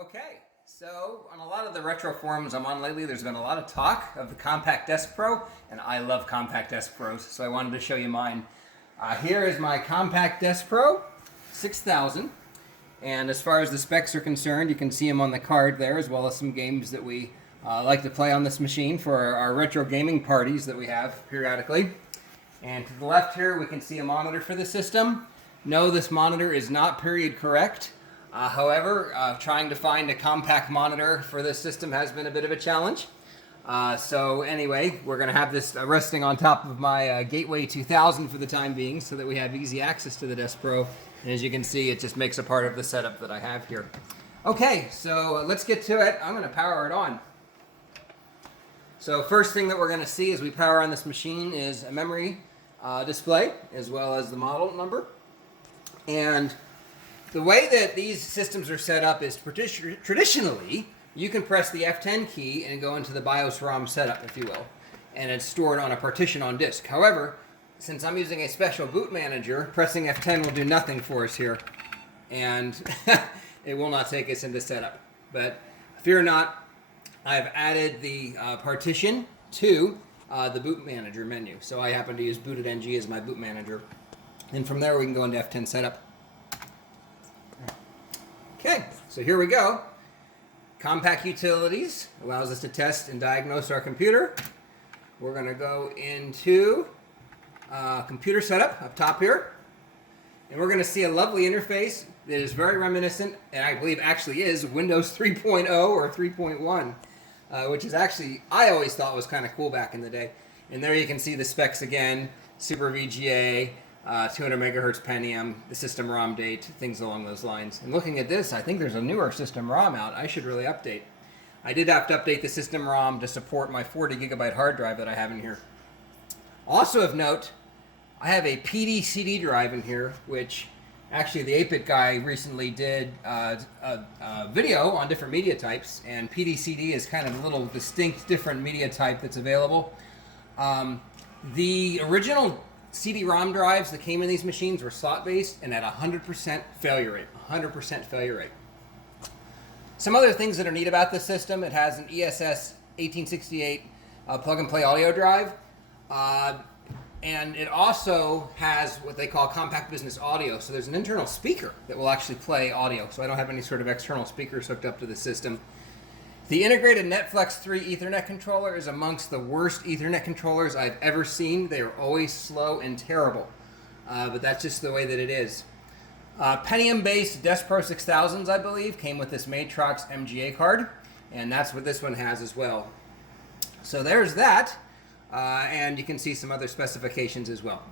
Okay, so on a lot of the retro forums I'm on lately, there's been a lot of talk of the Compaq Deskpro, and I love Compaq Deskpros, so I wanted to show you mine. Here is my Compaq Deskpro 6000, and as far as the specs are concerned, you can see them on the card there, as well as some games that we like to play on this machine for our retro gaming parties that we have periodically. And to the left here, we can see a monitor for the system. No, this monitor is not period correct. However, trying to find a Compaq monitor for this system has been a bit of a challenge. So anyway, we're going to have this resting on top of my Gateway 2000 for the time being so that we have easy access to the Deskpro. And as you can see, it just makes a part of the setup that I have here. Okay, so let's get to it. I'm going to power it on. So first thing that we're going to see as we power on this machine is a memory display as well as the model number. And the way that these systems are set up is traditionally, you can press the F10 key and go into the BIOS ROM setup, if you will, and it's stored on a partition on disk. However, since I'm using a special boot manager, pressing F10 will do nothing for us here, and it will not take us into setup. But fear not, I've added the partition to the boot manager menu. So I happen to use bootedng as my boot manager. And from there we can go into F10 setup. Okay, so here we go. Compaq Utilities allows us to test and diagnose our computer. We're going to go into computer setup up top here. And we're going to see a lovely interface that is very reminiscent, and I believe actually is, Windows 3.0 or 3.1, which is actually, I always thought was kind of cool back in the day. And there you can see the specs again, Super VGA, 200 megahertz Pentium, the system ROM date, things along those lines. And looking at this, I think there's a newer system ROM out. I should really update. I did have to update the system ROM to support my 40 gigabyte hard drive that I have in here. Also of note, I have a PD CD drive in here, which actually the 8-bit guy recently did a video on different media types, and PD CD is kind of a little distinct different media type that's available. The original CD-ROM drives that came in these machines were slot-based and at 100% failure rate. 100% failure rate. Some other things that are neat about this system: it has an ESS 1868 plug-and-play audio drive, and it also has what they call Compact Business Audio. So there's an internal speaker that will actually play audio. So I don't have any sort of external speakers hooked up to the system. The integrated Netflix 3 Ethernet controller is amongst the worst Ethernet controllers I've ever seen. They are always slow and terrible, but that's just the way that it is. Pentium-based Deskpro 6000s, I believe, came with this Matrox MGA card, and that's what this one has as well. So there's that, and you can see some other specifications as well.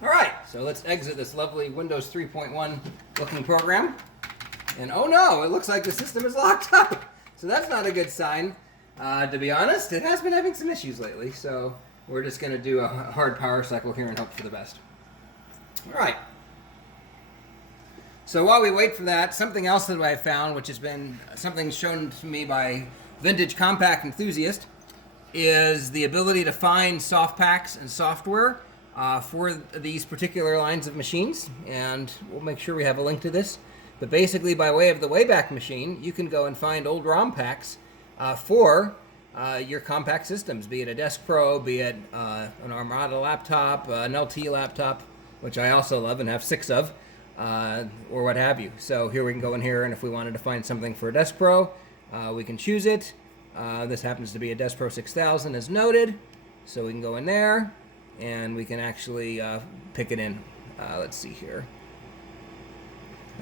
All right, so let's exit this lovely Windows 3.1 looking program. And oh no, it looks like the system is locked up. So that's not a good sign. To be honest, it has been having some issues lately, so we're just going to do a hard power cycle here and hope for the best. All right. So while we wait for that, something else that I found, which has been something shown to me by vintage Compaq enthusiast, is the ability to find soft packs and software for these particular lines of machines, and we'll make sure we have a link to this. But basically, by way of the Wayback Machine, you can go and find old ROM packs for your Compaq systems, be it a Deskpro, be it an Armada laptop, an LT laptop, which I also love and have 6 of, or what have you. So here we can go in here, and if we wanted to find something for a Deskpro, we can choose it. This happens to be a Deskpro 6000 as noted, so we can go in there, and we can actually pick it in. Let's see here.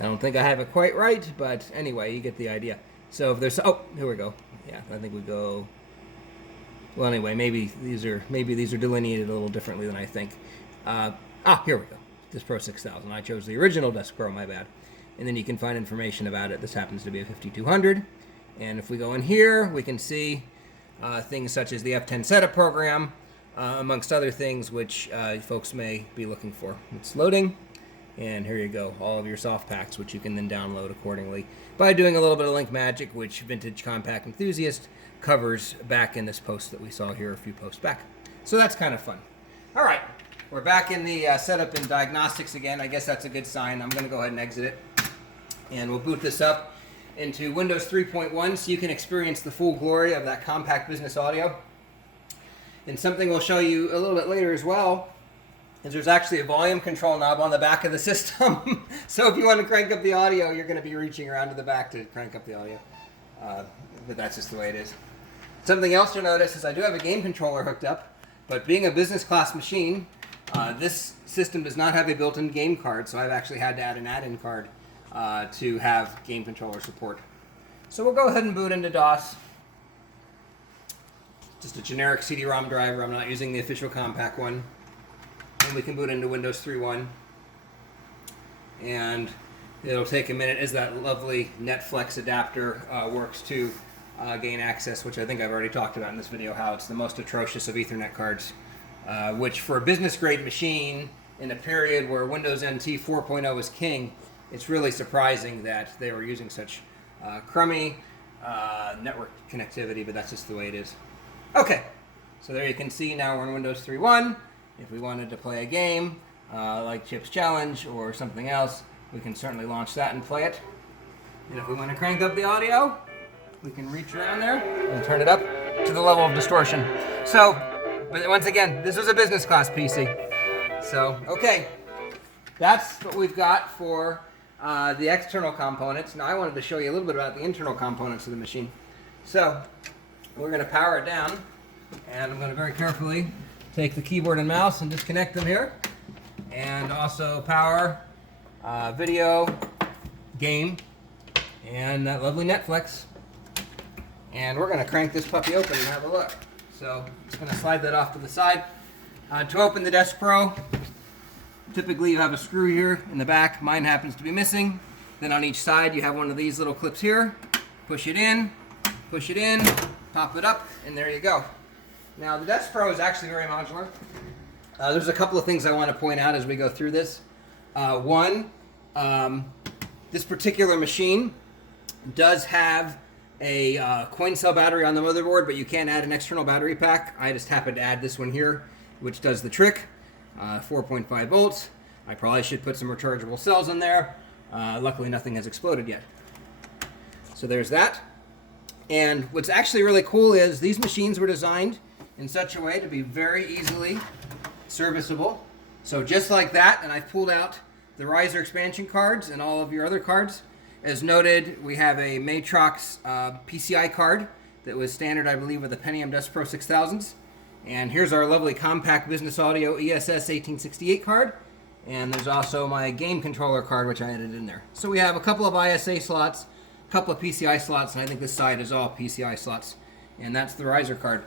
I don't think I have it quite right, but anyway, you get the idea. So if there's, oh, here we go. Yeah, I think we go. Well, anyway, maybe these are delineated a little differently than I think. Here we go. Deskpro 6000. I chose the original Deskpro, my bad. And then you can find information about it. This happens to be a 5200. And if we go in here, we can see things such as the F10 setup program, amongst other things which folks may be looking for. It's loading. And here you go, all of your soft packs, which you can then download accordingly by doing a little bit of link magic, which Vintage Compaq Enthusiast covers back in this post that we saw here a few posts back. So that's kind of fun. All right, we're back in the setup and diagnostics again. I guess that's a good sign. I'm going to go ahead and exit it, and we'll boot this up. into Windows 3.1 so you can experience the full glory of that Compaq Business Audio. And something we'll show you a little bit later as well is there's actually a volume control knob on the back of the system. So if you want to crank up the audio, you're going to be reaching around to the back to crank up the audio. But that's just the way it is. Something else you'll notice is I do have a game controller hooked up, but being a business class machine, this system does not have a built-in game card, so I've actually had to add an add-in card to have game controller support. So we'll go ahead and boot into DOS. Just a generic CD-ROM driver. I'm not using the official Compaq one. And we can boot into Windows 3.1. And it'll take a minute as that lovely Netflix adapter works to gain access, which I think I've already talked about in this video, how it's the most atrocious of Ethernet cards, which for a business-grade machine in a period where Windows NT 4.0 was king, it's really surprising that they were using such crummy network connectivity, but that's just the way it is. Okay, so there you can see now we're in Windows 3.1. If we wanted to play a game like Chip's Challenge or something else, we can certainly launch that and play it. And if we want to crank up the audio, we can reach around there and turn it up to the level of distortion. So, but once again, this was a business class PC. So, okay, that's what we've got for the external components. Now I wanted to show you a little bit about the internal components of the machine. So, we're going to power it down, and I'm going to very carefully take the keyboard and mouse and disconnect them here, and also power video, game, and that lovely Netflix. And we're going to crank this puppy open and have a look. So I'm just going to slide that off to the side. To open the Deskpro, typically you have a screw here in the back. Mine happens to be missing. Then on each side you have one of these little clips here. Push it in, pop it up, and there you go. Now the Deskpro is actually very modular. There's a couple of things I want to point out as we go through this. One, this particular machine does have a coin cell battery on the motherboard, but you can add an external battery pack. I just happened to add this one here, which does the trick. 4.5 volts. I probably should put some rechargeable cells in there. Luckily nothing has exploded yet. So there's that. And what's actually really cool is these machines were designed in such a way to be very easily serviceable. So just like that, and I've pulled out the riser expansion cards and all of your other cards. As noted, we have a Matrox PCI card that was standard, I believe, with the Pentium Deskpro 6000s. And here's our lovely Compaq Business Audio ESS 1868 card. And there's also my game controller card, which I added in there. So we have a couple of ISA slots, a couple of PCI slots, and I think this side is all PCI slots. And that's the riser card.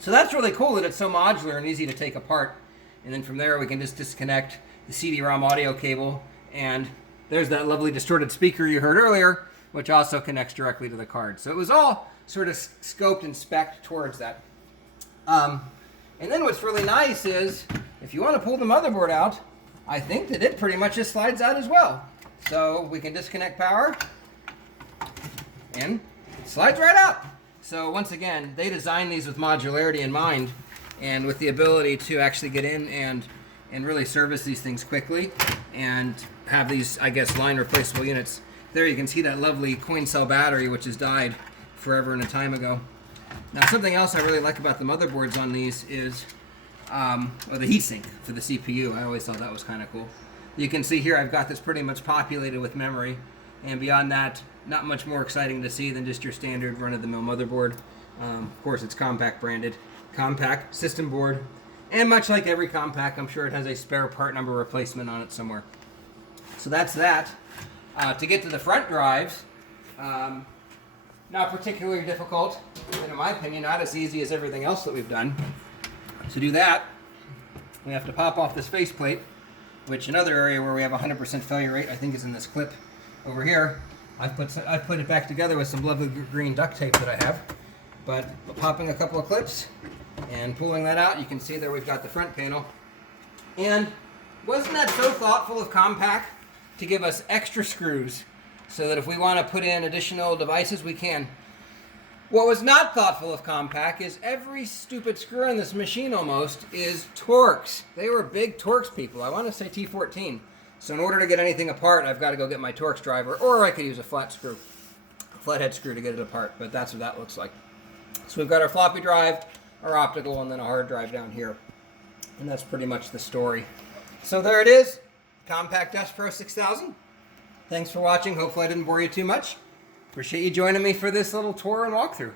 So that's really cool that it's so modular and easy to take apart. And then from there we can just disconnect the CD-ROM audio cable, and there's that lovely distorted speaker you heard earlier, which also connects directly to the card. So it was all sort of scoped and spec'd towards that. And then what's really nice is, if you want to pull the motherboard out, I think that it pretty much just slides out as well. So we can disconnect power, and it slides right out. So once again, they designed these with modularity in mind, and with the ability to actually get in and really service these things quickly, and have these, I guess, line replaceable units. There you can see that lovely coin cell battery, which has died forever and a time ago. Now, something else I really like about the motherboards on these is the heatsink for the CPU. I always thought that was kind of cool. You can see here I've got this pretty much populated with memory, and beyond that, not much more exciting to see than just your standard run-of-the-mill motherboard. Of course, it's Compaq branded. Compaq system board. And much like every Compaq, I'm sure it has a spare part number replacement on it somewhere. So that's that. To get to the front drives, not particularly difficult, and in my opinion, not as easy as everything else that we've done. To do that, we have to pop off this faceplate, which another area where we have 100% failure rate, I think, is in this clip over here. I've put it back together with some lovely green duct tape that I have. But popping a couple of clips and pulling that out, you can see there we've got the front panel. And wasn't that so thoughtful of Compaq to give us extra screws so that if we want to put in additional devices, we can. What was not thoughtful of Compaq is every stupid screw in this machine almost is Torx. They were big Torx people. I want to say T14. So in order to get anything apart, I've got to go get my Torx driver, or I could use a flat screw. flathead screw to get it apart, but that's what that looks like. So we've got our floppy drive, our optical, and then a hard drive down here. And that's pretty much the story. So there it is, Compaq Deskpro 6000. Thanks for watching. Hopefully I didn't bore you too much. Appreciate you joining me for this little tour and walkthrough.